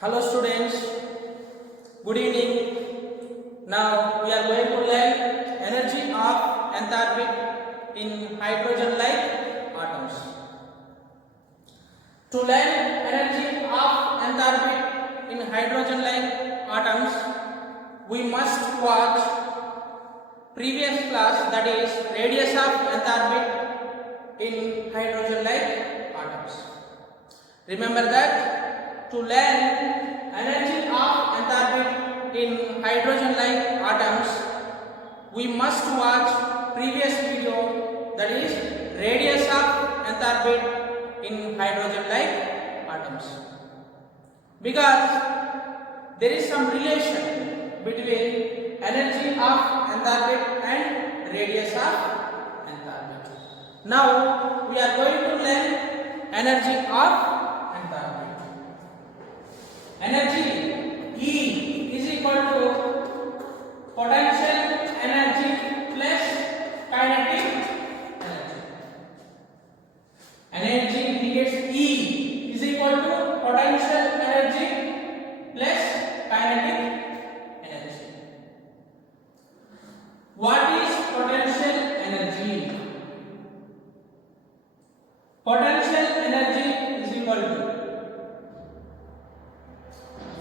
Hello students, good evening. Now we are going to learn energy of enthalpy in hydrogen-like atoms. To learn energy of enthalpy in hydrogen-like atoms, we must watch previous class, that is radius of enthalpy in hydrogen-like atoms. Remember that to learn energy of enthalpy in hydrogen-like atoms, we must watch previous video, that is radius of enthalpy in hydrogen-like atoms, because there is some relation between energy of enthalpy and radius of enthalpy. Now we are going to learn energy of enthalpy. Energy E is equal to potential energy plus kinetic energy. Energy indicates E is equal to potential energy plus kinetic energy. What is potential energy? Potential energy is equal to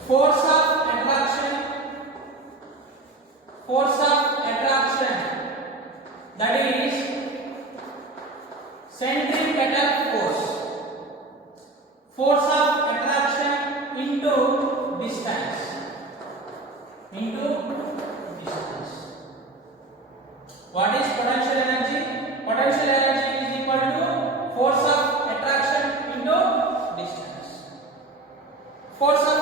force of attraction, that is centripetal force of attraction into distance. What is potential energy? Potential energy is equal to force of attraction into distance. Force of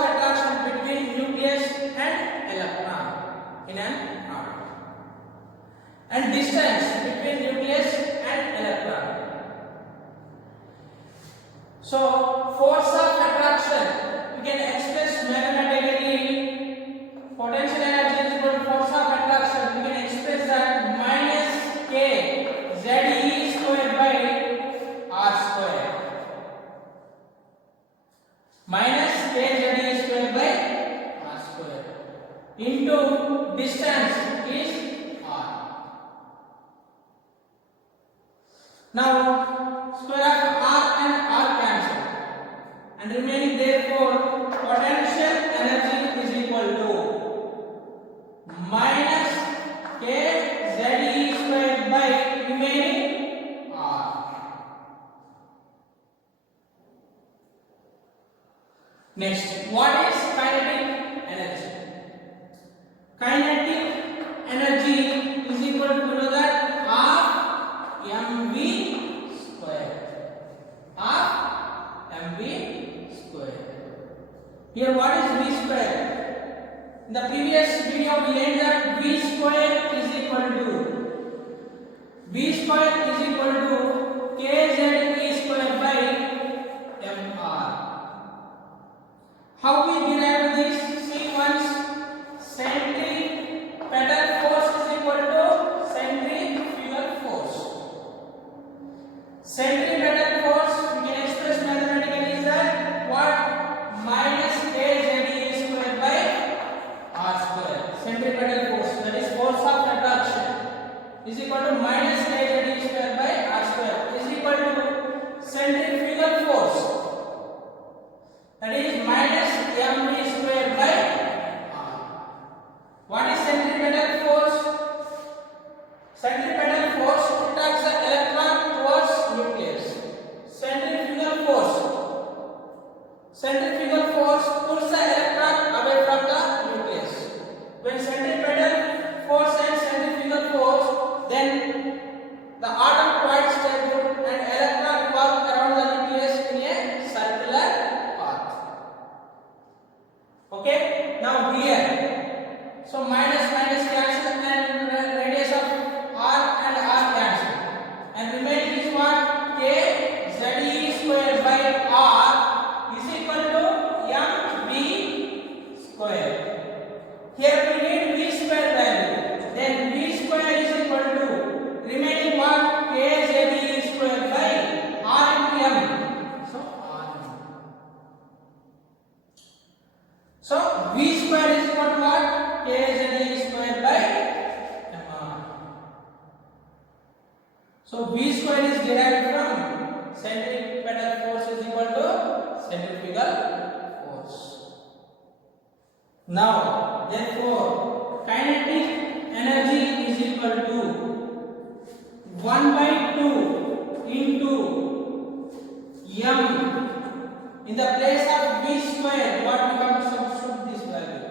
attraction between nucleus and electron in an atom, and distance between nucleus and electron. So force of attraction we can express mathematically. Potential energy is equal to force of attraction. We can express that minus k ZE square by R square. Minus k ZE square by R square into distance is R. Now square of R and R cancel, and remaining therefore potential energy is equal to minus k ZE square by remaining R. Next, what is kinetic energy? Kinetic energy is equal to, you know that, half mv square. Half mv square. Here what is v square? In the previous video we learned that v square is equal to kZe square by mr. How we derive this? See once, centripetal force is equal to centrifugal force. Centripetal force we can express mathematically is that what? Minus kZe square by R square. Centripetal force, that is force of attraction, is equal to minus kZe square by R Now therefore kinetic energy is equal to 1 by 2 into m. In the place of v square, what we have to substitute this value?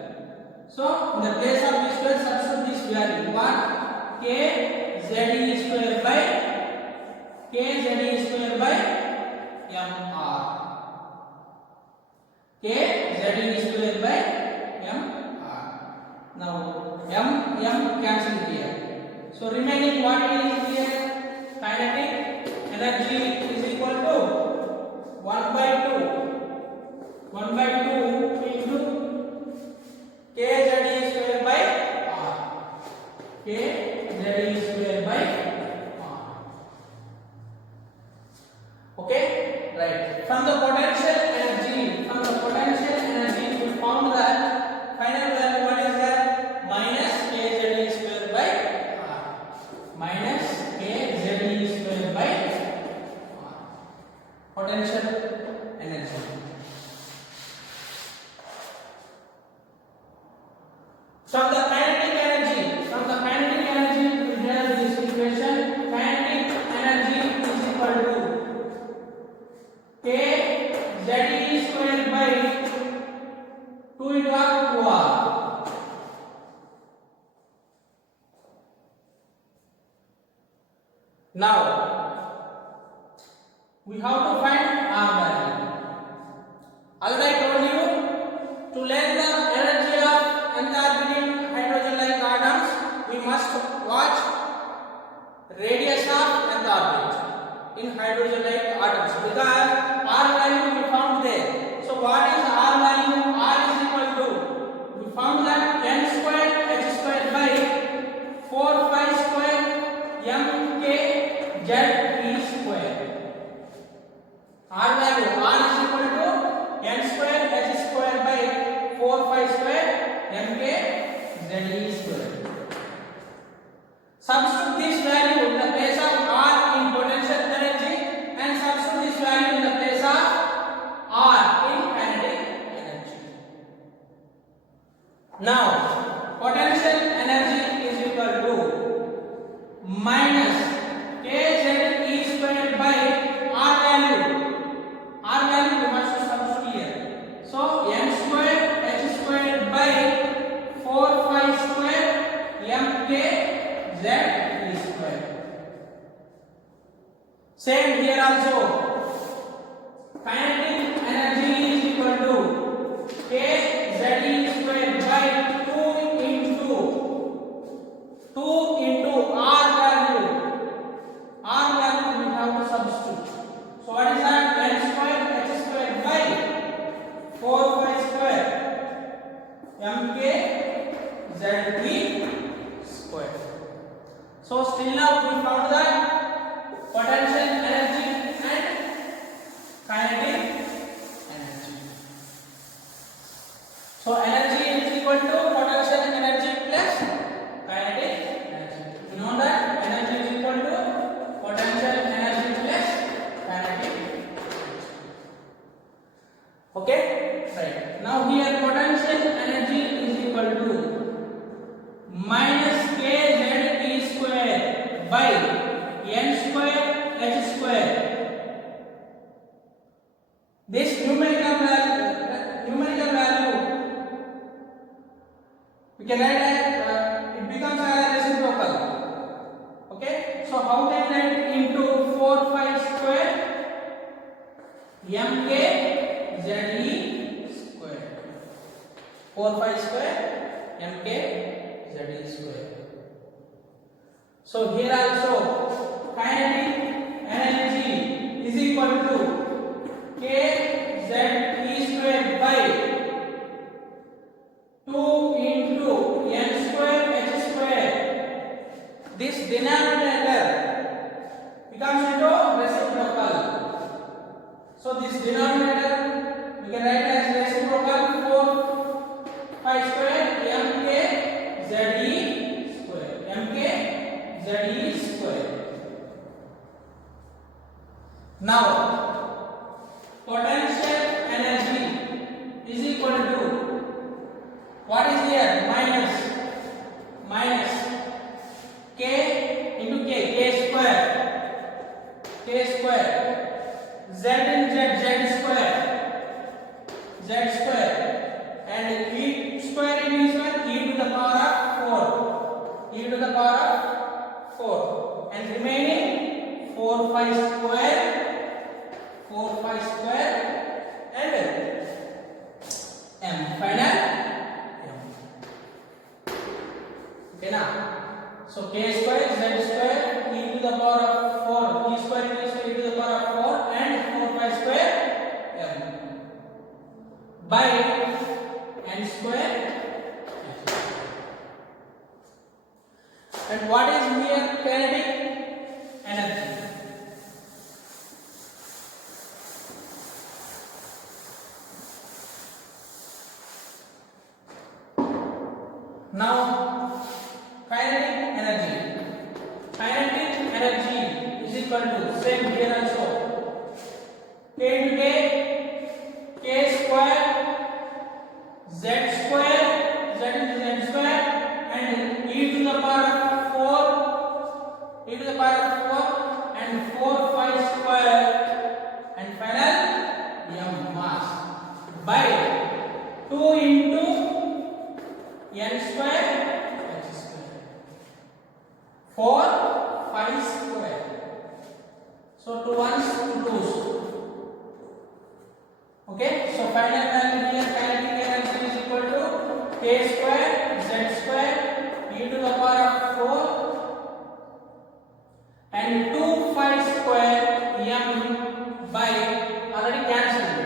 So in the place of v square, substitute this value. What? K z e square by m r. K z e square by m r. Now m cancel here. So remaining what is here? Kinetic energy is equal to 1 by 2 into k z e square by r. K z e square by r. Okay, right. From the potential energy, we found that final value what is that? Minus k z e square by r. Minus k z e square by r. Potential energy. From the kinetic energy, we have this equation. Kinetic energy is equal to k z e square by 2 into r. Now we have to find r value. Already I told you to learn the energy of enthalpy in hydrogen-like atoms, we must watch radius of enthalpy in hydrogen-like atoms, because r value we found there. So what is r value? R is equal to, we found that n square h square by 4 pi square m k z e square. R value, r is equal to n square h square by 4 pi square m k z e square. Substitute this value in the place of r in potential energy and substitute this value in the place of r in kinetic energy. Now potential energy is equal to minus k z e square by r value. R value we must substitute here. So n square h square by 4 pi square m k z e square. Same here also. Kinetic energy is equal to k z e square by 2 into r value. R value we have to substitute. So what is that? N square h square by 4 pi square m k z e square. So still now we found that potential energy and kinetic energy. So energy is equal to potential energy plus kinetic energy. You know that energy is equal to potential energy plus kinetic energy. Okay, right. Now here potential energy is equal to minus k z e square by n square h square. This numerical value we can write as it becomes a reciprocal. Okay, so how can I write into 4 pi square m k z e square. 4 pi square m k z e square. So here also kinetic energy is equal to k z e square by 2 into n square h square. This denominator becomes into reciprocal. So this denominator we can write as reciprocal 4 pi square m k z e square. M k z e square. Now potential energy is equal to what here? Minus k into k square. Z in z square. And e square in this one, e to the power of 4. And remaining 4 pi square and m final m. Okay now, so k square z square e to the power of 4, e square e to the power of 4 and 4 pi square m by n square. And what is mere kinetic energy? Now, kinetic energy is equal to, same here also, k into k square, z square, and e to the power of 4 and 4 pi square and final m mass by 2 into n square h square 4 pi square. So 2 ones 2 twos. Okay, so final value here kinetic energy is equal to k square z square e to the power of 4 and 2 pi square m by already cancelled.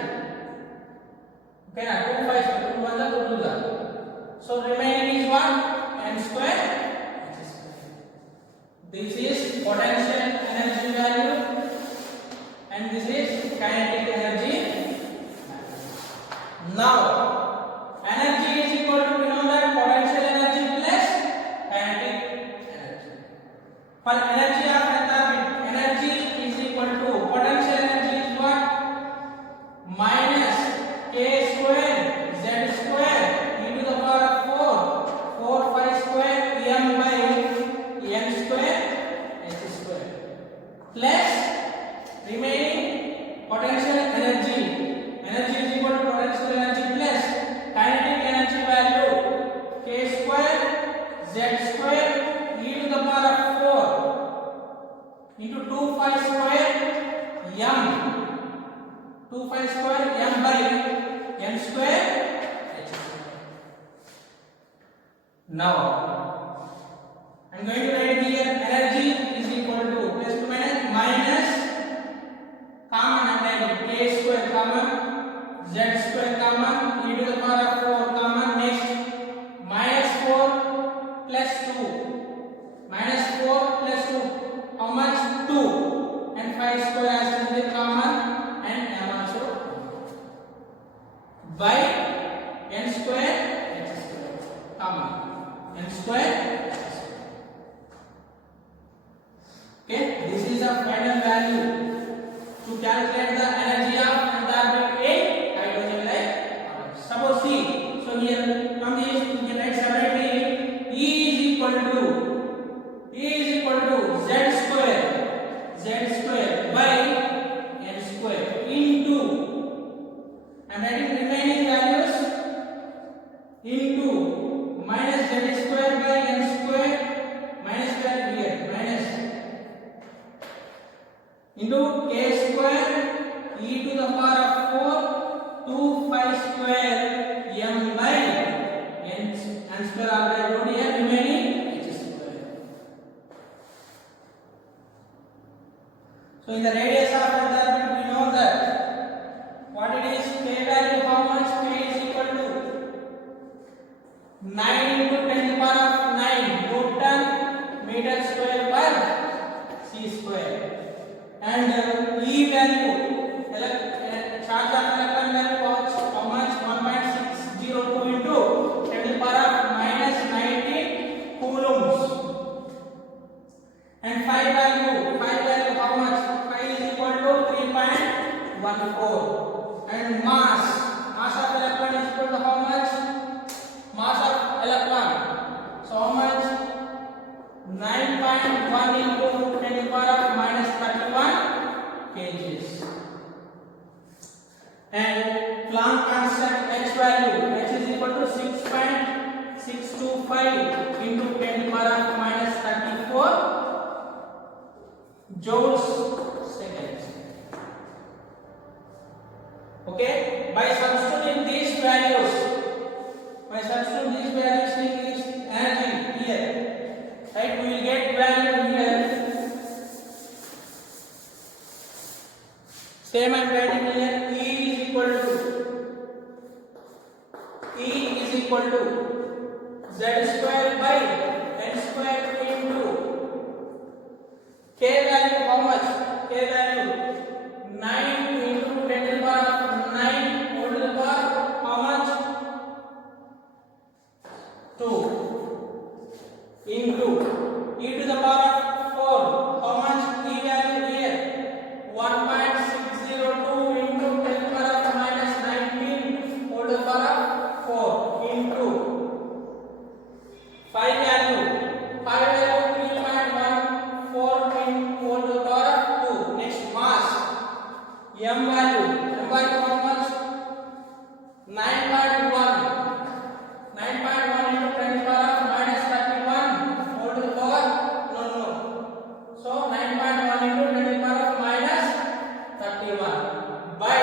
Okay, now 2 pi square 2 1 2 2. So remaining is 1 m square h square. This is potential energy value and this is kinetic energy. Now energy is equal to, we know that potential energy plus kinetic energy. For energy of enthalpy, energy is equal to potential energy is what? Minus k square z square e to the power of 4 pi square m by n square h square plus remaining potential energy. Energy is equal to potential energy plus kinetic energy value k square z square e to the power of 4 into 2 pi square m 2 pi square m by n square h square. Now I'm going to write here energy is equal to plus to minus common and k square common z square common e to the power of 4 common. Next minus 4 plus 2 how much? 2 and 5 square as the common and m also by n square h square common n square h square. Okay, this is a final value to calculate the energy of enthalpy in hydrogen like ours. Suppose see, so here from this you can write separately E is equal to z square by n square into, I am writing remaining values, into minus z square by n square minus value here minus into k square e to the power of 4 2 pi square m by n square already wrote here remaining h square. So in the radius of enthalpy we know that what it is, k value how much? K is equal to 9 into 10 to the power of 9 Newton meter square per c square. And E value, charge of electron value how much? 1.602 into 10 to the power of minus 19 coulombs. And phi value how much? Phi is equal to 3.14. And mass of electron is equal to how much? Mass of 9.1 into 10 to the power of minus 31 kgs. And Planck constant h value, h is equal to 6.625 into 10 to the power of minus 34 joules seconds. Okay, by substituting these values in this energy here, right, we will get value here. Same I am writing here. E is equal to z square by n square into k value. How much? K value 9 into 10 to the power of 9 whole to the power how much? 2 into e to the power of 4. How much? E value here 1.602 into 10 to the power of minus 19 whole to the power of 4 into 5 value 3.14 whole to the power of 2. Next mass m value how much? 9.1 into 10 to the power of minus 31 whole to the power so 9.1 into 10 to the power of minus 31 by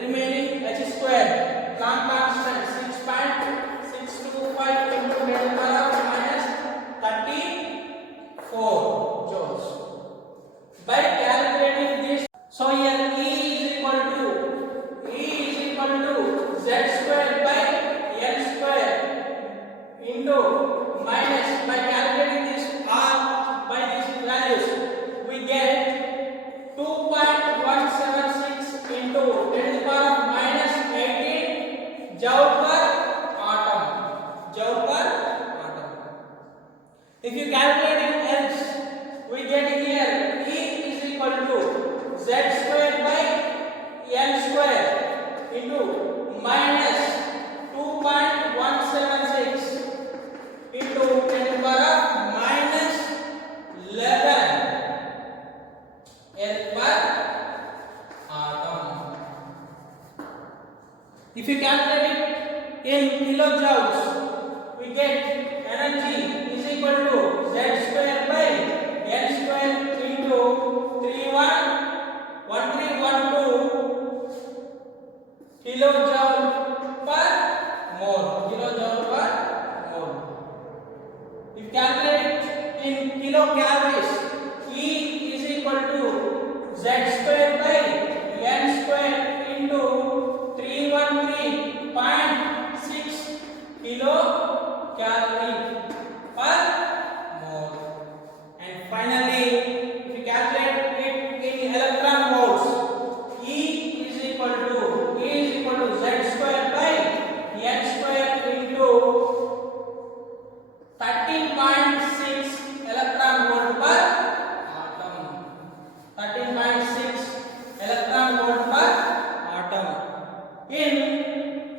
remaining h square Planck constant 6.625 into 10 to the power of minus 34 joules. By calculating this, so here E is equal to z square by n square into minus, by calculating this by these values we get 2.176 into 10 to the power of minus 18 joule per atom. If you calculate it else, we get here E is equal to z square by n square into minus 2.176 into 10 to the power of minus 11 L per atom. If you calculate it in kilojoules, we get energy is equal to z square by n square into 1312 kilojoule per mole. If calculate it in kilocalories, E is equal to z square by n square into 313.6 kilocalorie per mole. And finally, if you calculate it in electron volts, E is equal to z square by n square into 13.6 electron volt per atom. 13.6 electron volt per atom in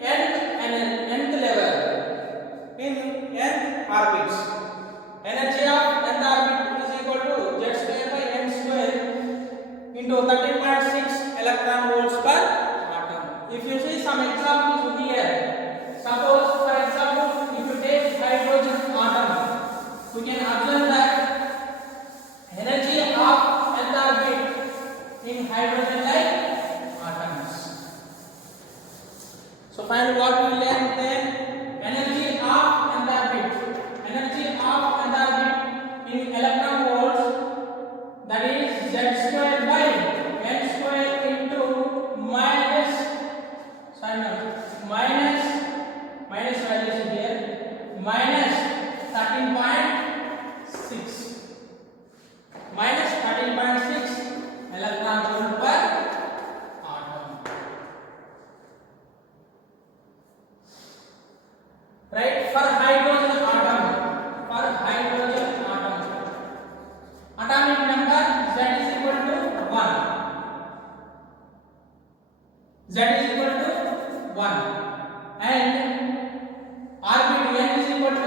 nth level, in nth orbits. Energy of nth orbit is equal to z square by n square into 13.6 electron volts per atom. If you see some examples here, suppose for example if you take hydrogen atom, we can observe that energy of nth orbit in hydrogen like atoms. So finally what we learn then, energy of nth orbit in electron volts, that is z square by n square into minus values here minus 13.6 electron volt per atom. Right, for hydrogen atom, atomic number z is equal to 1. And orbit n is equal to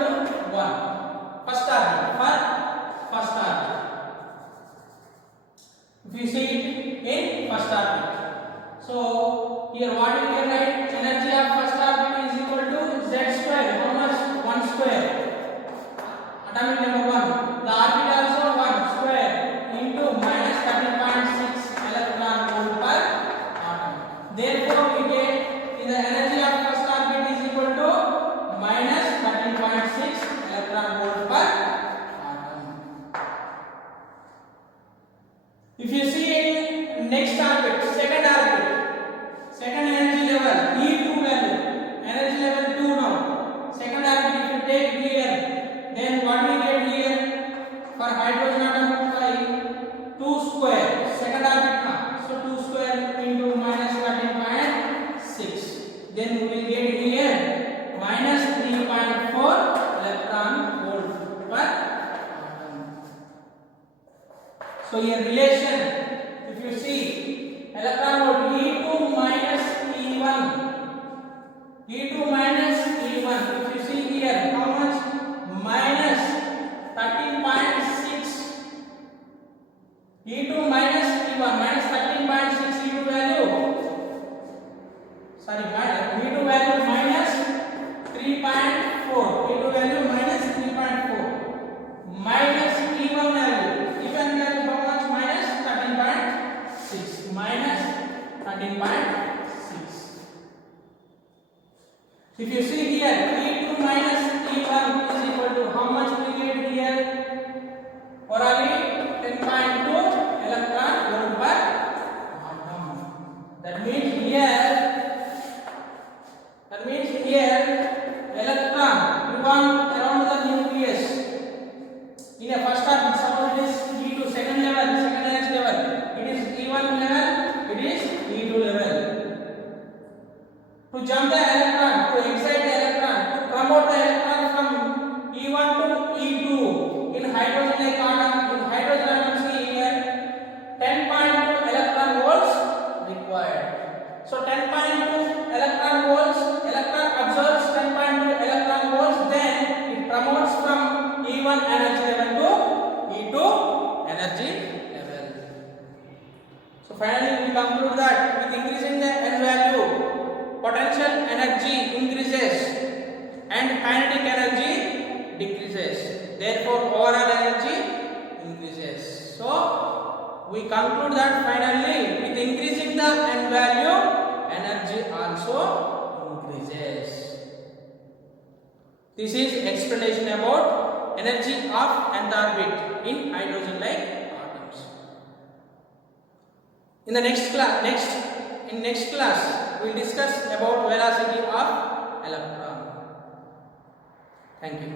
1. First orbit, for first orbit. So here what we can write, energy of first orbit is equal to z square. How much? 1 square. Atomic number 1. The orbit also 1 square into minus 13.6 electron volt per atom. Therefore we get the energy of first orbit is equal to minus 13.6 electron volt per atom. If you see in next orbit, second orbit, second energy level, E2 value, energy level 2 now. Second orbit if you take here, then what we get here for hydrogen atom 2 square, second orbit now. So 2 square into minus 13.6. Then we will get here minus 3.4 electron volt per atom. So here relation, if you see electron volt E2 minus E1, E2 minus E1, if you see here how much? Minus 13.6. E2 minus E1 minus 13.6 E2 value, sorry, E2 value minus 3.4, E2 value minus 3.4, minus E1 value, E1 value how much? Minus 13.6, minus 13.6. If you see here E2 minus E1 is equal to how much we get here? Orally 10.2 electron volt per atom. That means here electron revolve around the nucleus in a first orbit. Suppose it is E2 second level, second energy level, it is E1 level, it is E2 level. To jump the electron, to excite the electron, to promote the electron from E1 to E2 in hydrogen like atom, in hydrogen atom see here 10.2 electron volts required. So 10.2 electron volts, electron absorbs 10.2 electron volts, then it promotes from E1 energy level to E2 energy level. So finally we conclude that with increasing the n value, potential energy increases and kinetic energy decreases. Therefore overall energy increases. So we conclude that finally with increasing the n value, energy also increases. This is explanation about energy of nth orbit in hydrogen like atoms. In the next class, we will discuss about velocity of electron. Thank you.